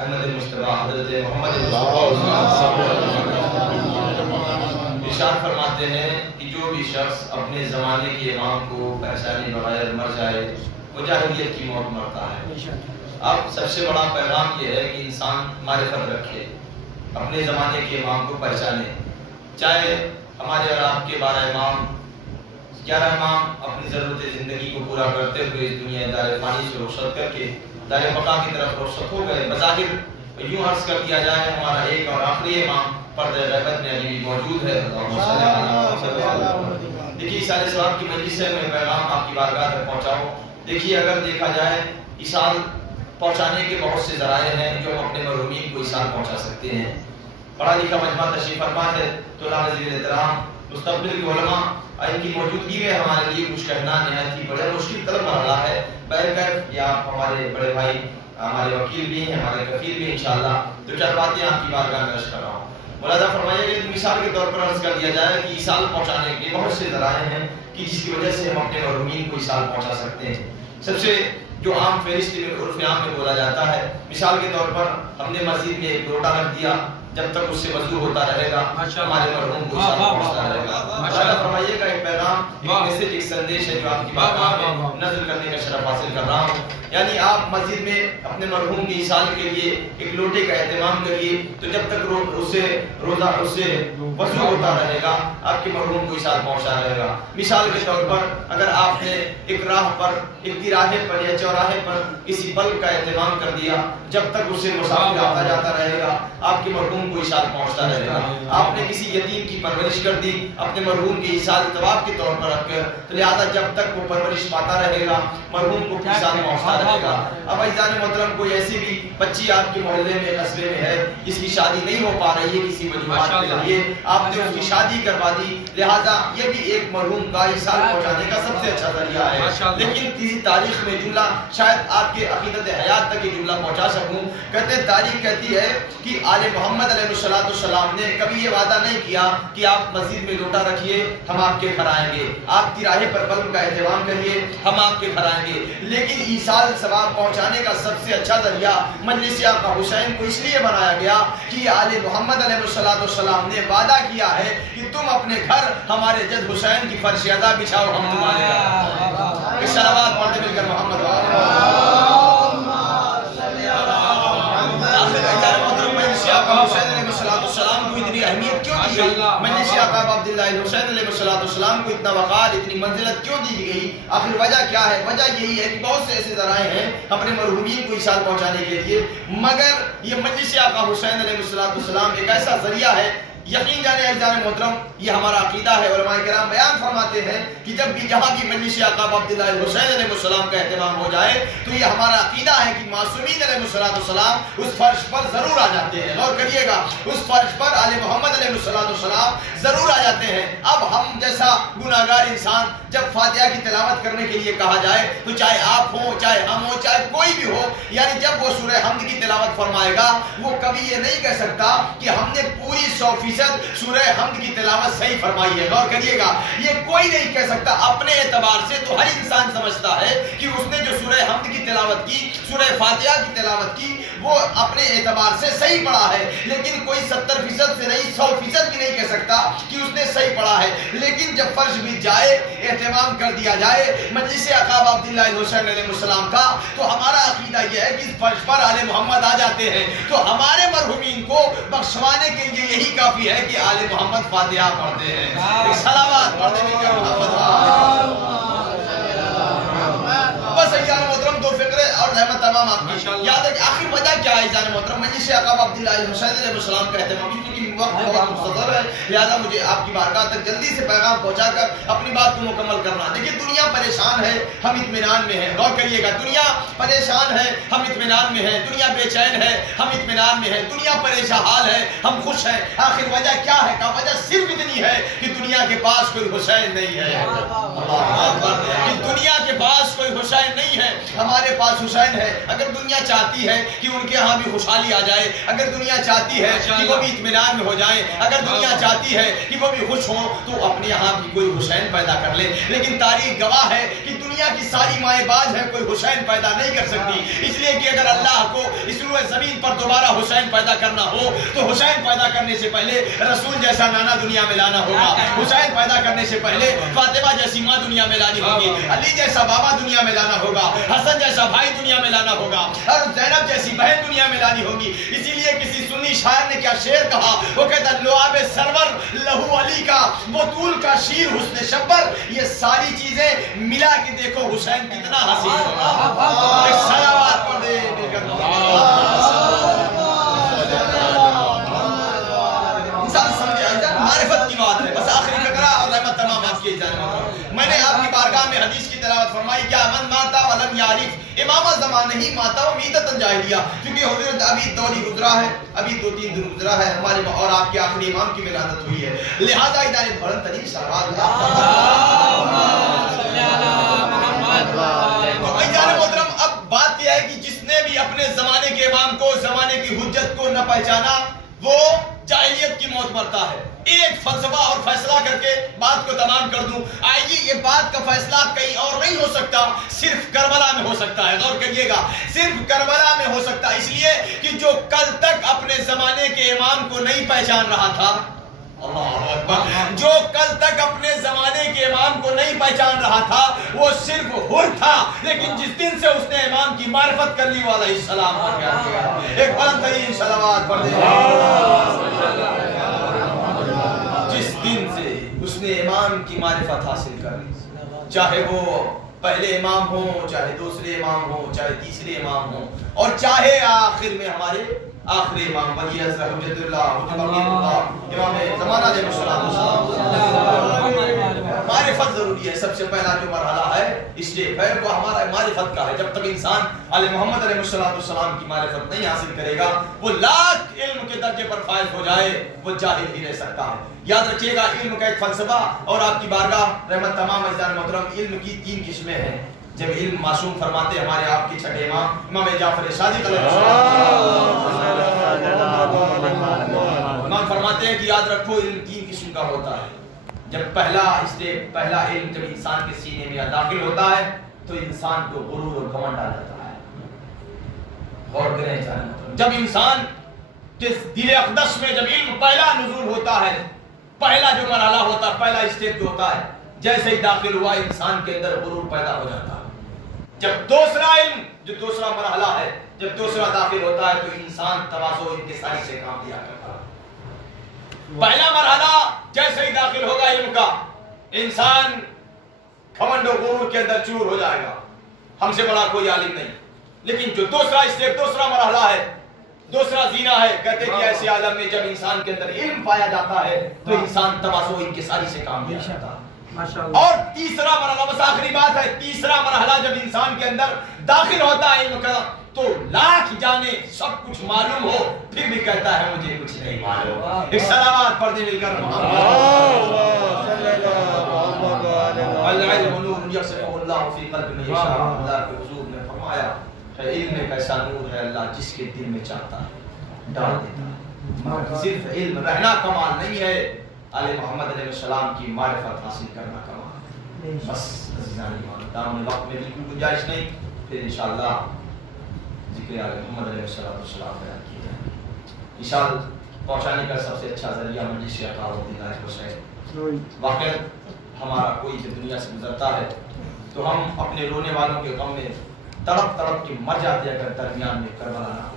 احمد مصطفیٰ حضرت محمد ارشاد فرماتے ہیں کہ جو بھی شخص اپنے زمانے کے امام کو پہچانے بغیر مر جائے وہ جاہلیت کی موت مرتا ہے۔ اب سب سے بڑا پیغام یہ ہے کہ انسان معرفت رکھے، اپنے زمانے کے امام کو پہچانے، چاہے ہمارے اور آپ کے 12 امام 11 امام اپنی ضرورت زندگی کو پورا کرتے ہوئے اس دنیا دار فانی سے رخصت کر کے دار بقا کی طرف رخصت ہو گئے، بظاہر یوں عرض کر دیا جائے ہمارا ایک اور آخری امام پردہ غیبت میں ابھی موجود ہے۔ دیکھیے ایصال ثواب کی مجلس سے میں پیغام آپ کی بارگاہ تک پہنچاؤں۔ دیکھیے اگر دیکھا جائے ایصال پہنچانے کے بہت سے ذرائع ہیں جو ہم اپنے مرحومین کو ایصال پہنچا سکتے ہیں۔ پڑھا لکھا مجمع تشریف فرما ہے، طلباء نظیر احترام، مستقبل کے علماء، ان کی موجودگی میں ہمارے لیے کچھ کہنا نہایت ہی بڑے مشکل طلب مرحلہ ہے۔ بہرکیف یہ آپ ہمارے بڑے بھائی، ہمارے وکیل بھی ہیں، ہمارے کفیل بھی ہیں، انشاءاللہ دو چار باتیں آپ کی بارگاہ میں عرض کر رہا ہوں۔ ملاحظہ فرمائیے کہ مثال کے طور پر عرض کر دیا جائے کہ ایصال پہنچانے کے بہت سے ذرائع ہیں کہ جس کی وجہ سے ہم اپنے مرحومین کو ایصال پہنچا سکتے ہیں۔ سب سے جو عام فہرست میں عرف عام میں بولا جاتا ہے، مثال کے طور پر ہم نے مسجد میں ایک لوٹا رکھ دیا، جب تک اس سے وضو ہوتا رہے گا ہمارے مرحوم کو ایصال پہنچتا رہے گا۔ ملاحظہ فرمائیے کا ایک پیغام، ایک میسج، ایک سندیش ہے جو آپ کی بارگاہ میں نظر کرنے کا شرف حاصل کر رہا ہوں۔ یعنی آپ مسجد میں اپنے مرحوم کی ایصال کے لیے ایک لوٹے کا اہتمام کریے، تو جب تک اس سے وضو ہوتا رہے گا آپ کے مرحوم کو ایصال پہنچا رہے گا۔ مثال کے طور پر اگر آپ نے ایک راہ پر، ایک تراہے پر یا چوراہے پر کسی بلب کا اہتمام کر دیا، جب تک اس سے مسافر آتا جاتا رہے گا آپ کے مرحوم کو ایصال پہنچتا رہے گا۔ آپ نے کسی یتیم کی پرورش کر دی اپنے مرحوم کی ایصال ثواب کے طور پر رکھ کر، تو لہٰذا جب تک وہ پرورش پاتا رہے گا مرحوم کو ایصال پہنچتا رہے گا۔ اب عزیزان محترم کوئی ایسی بھی بچی آپ کے محلے میں، قصبے میں ہے جس کی شادی نہیں ہو پا رہی ہے کسی وجوہات کے ذریعے، آپ نے اس کی شادی کروا دی، لہٰذا یہ بھی ایک مرحوم کا ایصال پہنچانے کا سب سے اچھا ذریعہ ہے۔ لیکن کسی تاریخ میں جملہ شاید آپ کے عقیدت حیات تک یہ جملہ پہنچا سکوں، کہتے ہیں تاریخ کہتی ہے کہ آل محمد علیہ السلام نے کبھی یہ وعدہ نہیں کیا کہ آپ مسجد میں لوٹا رکھیے ہم آپ کے گھر آئیں گے، آپ تراہے پر بلب کا اہتمام کریے ہم آپ کے گھر آئیں گے، لیکن ایصال ثواب پہنچانے کا سب سے اچھا ذریعہ مجلس آقا حسین کو اس لیے بنایا گیا کہ آل محمد علیہ السلام نے وعدہ کیا ہے کہ تم اپنے گھر ہمارے جد حسین کی فرش ادا بچھاؤ، ہم تمہارے گھر۔ صلوات پڑھتے مل کر محمد السلام کو اتنی اہمیت کیوں دی گئی؟ مجلس آقا عبداللہ حسین علیہ السلام کو اتنا وقار، اتنی منزلت کیوں دی گئی؟ آخر وجہ کیا ہے؟ وجہ یہی ہے کہ بہت سے ایسے ذرائع ہیں اپنے مرحومین کو ایصال پہنچانے کے لیے، مگر یہ مجلس آقا حسین علیہ السلام ایک ایسا ذریعہ ہے۔ یقین جانے عزیزان محترم یہ ہمارا عقیدہ ہے، علماء کرام بیان فرماتے ہیں کہ جب بھی جہاں بھی مجلس آقا عبداللہ حسین علیہ السلام کا اہتمام ہو جائے تو یہ ہمارا عقیدہ ہے کہ معصومین علیہ السلام اس فرش پر ضرور آ جاتے ہیں۔ غور کریے گا، اس فرش پر آل محمد علیہ السلام ضرور آ جاتے ہیں۔ اب ہم جیسا گناہگار انسان جب فاتحہ کی تلاوت کرنے کے لیے کہا جائے تو چاہے آپ ہوں، چاہے ہم ہوں، چاہے کوئی بھی ہو، یعنی جب وہ سورہ حمد کی تلاوت فرمائے گا وہ کبھی یہ نہیں کہہ سکتا کہ ہم نے پوری 100% سورہ حمد کی تلاوت صحیح فرمائی ہے۔ غور کریے گا، یہ کوئی نہیں کہہ سکتا۔ اپنے اعتبار سے تو ہر انسان سمجھتا ہے کہ اس نے جو سورہ حمد کی تلاوت کی، سورہ فاتحہ کی تلاوت کی، وہ اپنے اعتبار سے صحیح پڑھا ہے، لیکن کوئی 70% سے نہیں 100% بھی نہیں کہہ سکتا کہ اس نے صحیح پڑھا ہے۔ لیکن جب فرض بھی جائے، اہتمام کر دیا جائے مجلس آقا عبداللہ حسین علیہ السلام کا، تو ہمارا عقیدہ یہ ہے کہ اس فرض پر آل محمد آ جاتے ہیں، تو ہمارے مرحومین کو بخشوانے کے لیے یہی کافی ہے کہ آل محمد فاتحہ پڑھتے ہیں، صلوات پڑھتے ہیں کہ محمد بس ایزان محترم دو فکرے اور رحمت تمام آپ کی یاد ہے کہ آخر وجہ کیا ہے ایزان محترم؟ مجلس آقا عبداللہ حسین علیہ السلام کا اہتمام، کیونکہ وقت بہت مختصر ہے، لہذا مجھے آپ کی بارگاہ تک جلدی سے پیغام پہنچا کر اپنی بات کو مکمل کرنا۔ دیکھیے دنیا پریشان ہے، ہم اطمینان میں ہیں۔ غور کریے گا، دنیا پریشان ہے، ہم اطمینان میں ہیں۔ دنیا بے چین ہے، ہم اطمینان میں ہیں۔ دنیا پریشان حال ہے، ہم خوش ہیں۔ آخر وجہ کیا ہے؟ کا وجہ صرف اتنی ہے کہ دنیا کے پاس کوئی حسین نہیں ہے۔ اللہ اکبر، کہ دنیا کے پاس کوئی حسین نہیں ہے، ہمارے پاس حسین ہے۔ اگر دنیا چاہتی ہے کہ ان کے ہاں یہاں بھی خوشحالی آ جائے. اگر دنیا چاہتی ہے کہ وہ بھی اطمینان میں ہو جائیں, اگر دنیا چاہتی ہے کہ وہ بھی خوش ہوں, تو اپنے یہاں بھی کوئی حسین پیدا کر لے. لیکن تاریخ گواہ ہے کہ دنیا کی ساری مائیں باز ہیں, کوئی حسین پیدا نہیں کر سکتی. اس لیے کہ اگر اللہ کو اس روئے زمین پر دوبارہ حسین پیدا کرنا ہو تو حسین پیدا کرنے سے پہلے رسول جیسا نانا دنیا میں لانا ہوگا. حسین پیدا کرنے سے پہلے فاطمہ جیسی ماں دنیا میں لانی ہوگی, علی جیسا بابا دنیا میں لانا ہوگا, حسن جیسا بھائی دنیا میں لانا ہوگا, اور زینب جیسی بہن دنیا میں لانی ہوگی. اسی لیے کسی سنی شاعر نے کیا شعر کہا, وہ کہتا لعاب سرور لہو علی کا بطول کا شیر حسن شبر, یہ ساری چیزیں ملا کے دیکھو حسین کتنا حسین ہوگا. ایک صلوات پڑھ دے مل کر انسان سمجھے معرفت کی بات ہے. بس آخری فقرہ اور رحمت تمام آپ کی جانب. میں نے آپ کی بارگاہ میں حدیث کی تلاوت فرمائی, کیا من ماتا ولم یعرف امام زمان ہی ماتا و میتۃ جاہلیہ, کیونکہ حضرت ابھی دوری گزرا ہے, ابھی 2-3 دن گزرا ہے, ہمارے اور آپ کے آخری امام کی ولادت ہوئی ہے, لہذا ادارے بلند ترین صلوات محترم. اب بات یہ ہے کہ جس نے بھی اپنے زمانے کے امام کو, زمانے کی حجت کو نہ پہچانا, وہ جاہلیت کی موت مرتا ہے. ایک فلسفہ اور فیصلہ کر کے بات کو تمام کر دوں. آئیے, یہ بات کا فیصلہ کہیں اور نہیں ہو سکتا, صرف کربلا میں ہو سکتا ہے. غور کریے گا, صرف کربلا میں ہو سکتا ہے. اس لیے کہ جو کل تک اپنے زمانے کے امام کو نہیں پہچان رہا تھا, اللہ اکبر, جو کل تک اپنے زمانے کے امام کو نہیں پہچان رہا تھا, وہ صرف حر تھا, لیکن جس دن سے اس نے امام کی معرفت کر لی, علیہ السلام پر گیا. ایک بلند ترین صلوات پڑھ دیں. جس دن سے اس نے امام کی معرفت حاصل کر لی, چاہے وہ پہلے امام ہوں, چاہے دوسرے امام ہوں, چاہے تیسرے امام ہوں, اور چاہے آخر میں ہمارے آخری امام ولی اعظم حجت اللہ امام زمانہ علیہ السلام. معرفت ضروری ہے. سب سے پہلا جو مرحلہ ہے, اسٹیپ ہے, وہ ہمارا معرفت کا ہے. جب تک انسان علیہ محمد علیہ السلام کی معرفت نہیں حاصل کرے گا, وہ لاکھ علم کے درجے پر فائز ہو جائے, وہ جاہل ہی رہ سکتا ہے. یاد رکھیے گا, علم کا ایک فلسفہ, اور آپ کی بارگاہ رحمت تمام عزیزان محترم, علم کی 3 قسمیں ہیں. جب علم معصوم فرماتے ہمارے آپ کے چھٹے امام امام جعفر صادق علیہ السلام فرماتے ہیں کہ یاد رکھو, علم 3 قسم کا ہوتا ہے. جب پہلا علم جب انسان کے سینے میں داخل ہوتا ہے تو انسان کو غرور اور گھمنڈ آ جاتا ہے. اور کریں چاہیے, جب انسان کے دل اقدس میں جب علم پہلا نزول ہوتا ہے, پہلا جو مرحلہ ہوتا ہے, پہلا اسٹیپ جو ہوتا ہے, جیسے ہی داخل ہوا انسان کے اندر غرور پیدا ہو جاتا ہے. جب دوسرا علم, جو دوسرا مرحلہ ہے, جب دوسرا داخل ہوتا ہے تو انسان تواضع و انکساری سے کام لیا کرتا ہے. پہلا مرحلہ جیسے ہی داخل ہوگا علم کا, انسان گھمنڈ و غرور کے اندر چور ہو جائے گا, ہم سے بڑا کوئی عالم نہیں. لیکن جو دوسرا اسٹیپ, دوسرا مرحلہ ہے, دوسرا زینہ ہے, کہتے کہ ایسے عالم میں جب انسان کے اندر علم پایا جاتا ہے تو انسان تواضع و انکساری سے کام لیا کرتا ہے. اور تیسرا مرحلہ, بس آخری بات ہے, تیسرا مرحلہ جب انسان کے اندر داخل ہوتا ہے علم کا, تو لاکھ جانے سب کچھ معلوم ہو پھر بھی کہتا ہے مجھے کچھ نہیں معلوم. ایک صلوات پڑھ دیں مل کر. العلم نور یصفہ اللہ فی قلب من یشاء. اللہ کے حضور نے فرمایا علم ایک ایسا نور ہے, اللہ جس کے دل میں چاہتا ہے ڈال دیتا ہے. صرف علم رہنا کمال نہیں ہے, علیہ محمد علیہ السلام کی معرفت حاصل کرنا کمال. بس عزیزان ایمان, دامن وقت میں بالکل گنجائش نہیں, پھر انشاءاللہ ذکر علیہ محمد علیہ السلام بیان کیا جائے. انشاءاللہ پہنچانے کا سب سے اچھا ذریعہ مجلس عطاءاللہ حسین. واقعا ہمارا کوئی جو دنیا سے گزرتا ہے تو ہم اپنے رونے والوں کے غم میں تڑپ تڑپ کے مر جاتے ہیں اگر درمیان میں کربلا نہ ہو.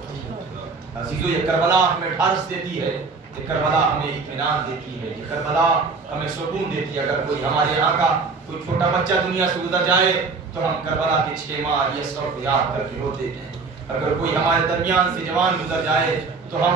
عزیزو, یہ کربلا ہمیں ڈھارس دیتی ہے, یہ کربلا ہمیں اطمینان دیتی ہے, یہ کربلا ہمیں سکون دیتی ہے. اگر کوئی ہمارے یہاں کا کوئی چھوٹا بچہ دنیا سے گزر جائے تو ہم کربلا کے 6 ماہ یہ سب یاد کر کے روتے ہیں. اگر کوئی ہمارے درمیان سے جوان گزر جائے تو ہم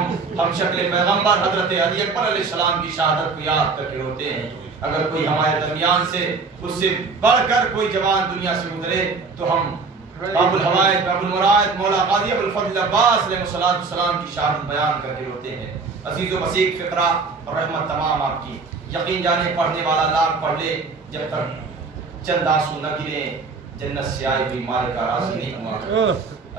شکل پیغمبر حضرت علی اکبر علیہ السلام کی شہادت کو یاد کر کے روتے ہیں. اگر کوئی ہمارے درمیان سے اس سے بڑھ کر کوئی جوان دنیا سے گزرے تو ہم باب الحوائج, باب المراد, مولا قاضی ابو الفضل عباس علیہ السلام کی شہادت بیان کر کے روتے ہیں. عزیز و مسیح فقرہ اور رحمت تمام آپ کی. یقین جانے پڑھنے والا لاکھ پڑھ لے, جب تک چند آنسو نہ گرے جنت سے آئے بھی مال کا راضی نہیں ہوا.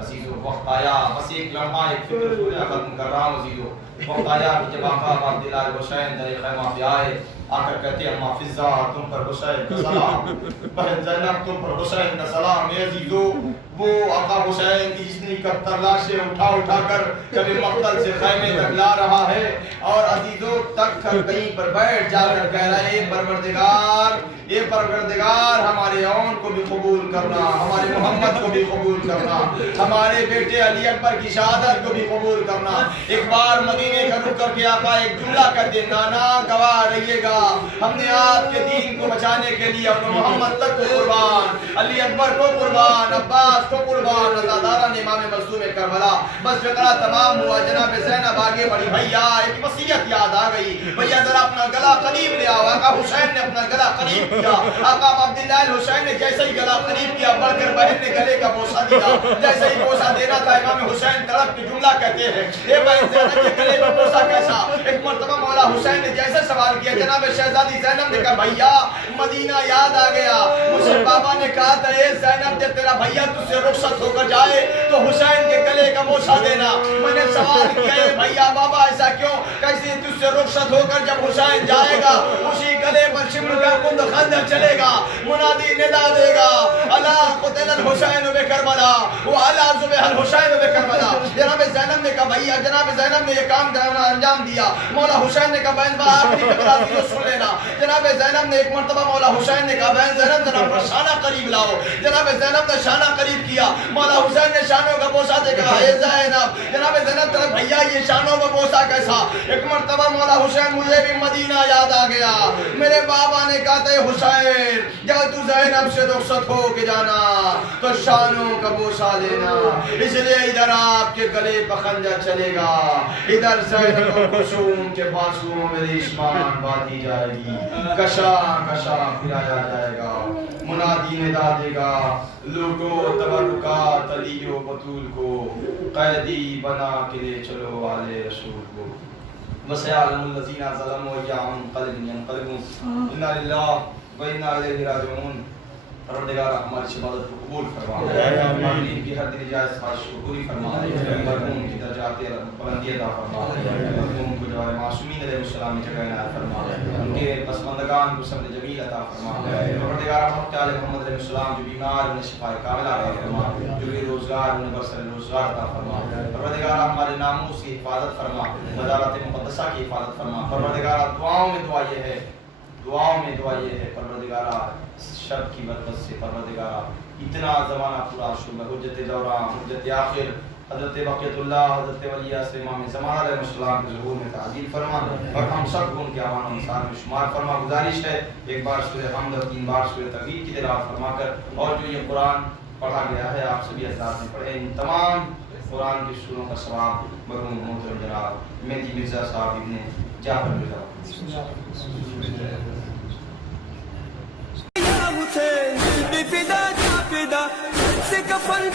عزیزو وقت آیا، بس ایک لمحہ ایک فکر سوریا ختم کر رہا ہوں عزیزو، وقت آیا کہ جب آقا عبداللہ حسین در خیمہ پہ آئے، آ کر کہتے ہیں اما فضا تم پر حسین کا سلام، بہن زینب تم پر حسین کا سلام۔ اے عزیزو وہ آقا حسین کی جس نے 71 لاشیں اٹھا کر کبھی مقتل سے خیمے تک لا رہا ہے، اور عزیزو تک کہیں پر بیٹھ جا کر کہہ رہا ہے اے پروردگار ہمارے اون کو بھی قبول کرنا، ہمارے محمد کو بھی قبول کرنا، ہمارے بیٹے علی اکبر کی شہادت کو بھی قبول کرنا۔ ایک بار مدینے کا رک کر کے آقا ایک جملہ کہتے ہیں، نانا گواہ رہیے گا ہم نے آپ کے دین کو بچانے کے لیے اپنے محمد تک کو قربان، علی اکبر کو قربان، عباس کو قربان، ازادارہ نے امام مظلوم کربلا۔ بس فقرہ تمام ہوا، جناب زینب آگے بڑھی، بھیا ایک وصیت یاد آ گئی، بھیا ذرا اپنا گلا قریب لے آؤ۔ آقا حسین نے اپنا گلا قریب کیا، آقا عبداللہ الحسین نے جیسے ہی گلا قریب کیا، بڑھ کر بہن نے گلے کا بوسہ دیا، جیسے ہی بوسہ دینا تھا امام حسین تڑپ کے جملہ کہتے ہیں، اے بہن زینب کے گلے میں بوسہ کیسا؟ ایک مرتبہ مولا حسین نے جیسے سوال کیا، جناب شہزادی زینب نے کہا بھیا مدینہ یاد آ گیا، مجھے بابا نے کہا تھا اے زینب جب تیرا بھیا تجھ سے رخصت ہو کر جائے تو حسین کے گلے کا بوسہ دینا۔ میں نے سوال کیا اے بھیا بابا ایسا کیوں؟ کیسے تجھ سے رخصت ہو کر جب حسین جائے گا اسی گلے پر شمر کا خند خندق چلے گا، منادی ندا دے گا الا قتل الحسین بکربلا والا ذبح الحسین بکربلا۔ جناب زینب نے کہا بھیا، جناب زینب نے یہ کام انجام دیا۔ مولا حسین نے کہا بہن با آخری فقرہ سن لینا۔ جناب زینب نے ایک مرتبہ مولا حسین نے کہا بہن زینب ذرا اپنا شانہ قریب لاؤ۔ جناب زینب نے شانہ قریب کیا، مولا حسین نے شانوں کا بوسہ دے کہا اے زینب، جناب زینب طرف بھیا یہ شانوں کا بوسہ کیسا؟ ایک مرتبہ مولا حسین مجھے بھی مدینہ یاد آ گیا، میرے بابا نے کہا تھا حسین جب تو زینب سے رخصت ہو کے جانا تو شانوں کا بوسہ لینا، اس لیے ادھر آپ کے گلے پر خنجر چلے گا، ادھر زینب کو کشوم کے بازوؤں میں ریشمان باندھی جائے گی، کشا کشا پھرایا جائے گا، منادی ندا دے گا لوگو تبرکات علی و بطول کو قیدی بنا کے لے چلو آل رسول کو۔ وَسَيَعْلَمُ الَّذِينَ ظَلَمُوا أَيَّ مُنقَلِبٍ يَنقَلِبُونَ إِنَّا لِلَّهِ وَإِنَّا إِلَيْهِ راجعون۔ پروردگار ہماری عبادت کو قبول فرما، ہمارے دین کی ہر دل جائز خواہش کو پوری فرما، مرحوم کی درجات بلندی عطا فرما، مرحوم کو جو ہے معصومین علیہ السلام کی جگہ عنایت فرما، ان کے پسماندگان کو صبر جمیل عطا فرما۔ پروردگار حق تعالی محمد علیہ السلام جو بیمار انہیں شفا کاملہ عطا فرما، جو بے روزگار انہیں برسر روزگار عطا فرما۔ پروردگار ہمارے ناموس کی حفاظت فرما، وزارت مقدسہ کی حفاظت فرما۔ پروردگار دعاؤں میں دعا یہ ہے، دعاؤں میں دعا یہ ہے پروردگارہ شب کی برکت سے پروردگارہ اتنا زمانہ پورا شروع حجت دورہ حجت آخر حضرت بقیت اللہ حضرت ولی عصر امام زمان علیہ السلام کے ظہور میں تعجیل فرما، اور ہم سب کو ان کے اعوان و انصار میں شمار فرما۔ گزارش ہے ایک بار سورہ حمد اور 3 بار سورہ تغییر کی تلاوت فرما کر، اور جو یہ قرآن پڑھا گیا ہے آپ سبھی حضرات نے پڑھے، ان تمام قرآن کی سوروں کا ثواب مرحوم محترم جناب مہدی مرزا صاحب ابن جعفر مرزا حسین دل بھی فدا جا فدا سے کفن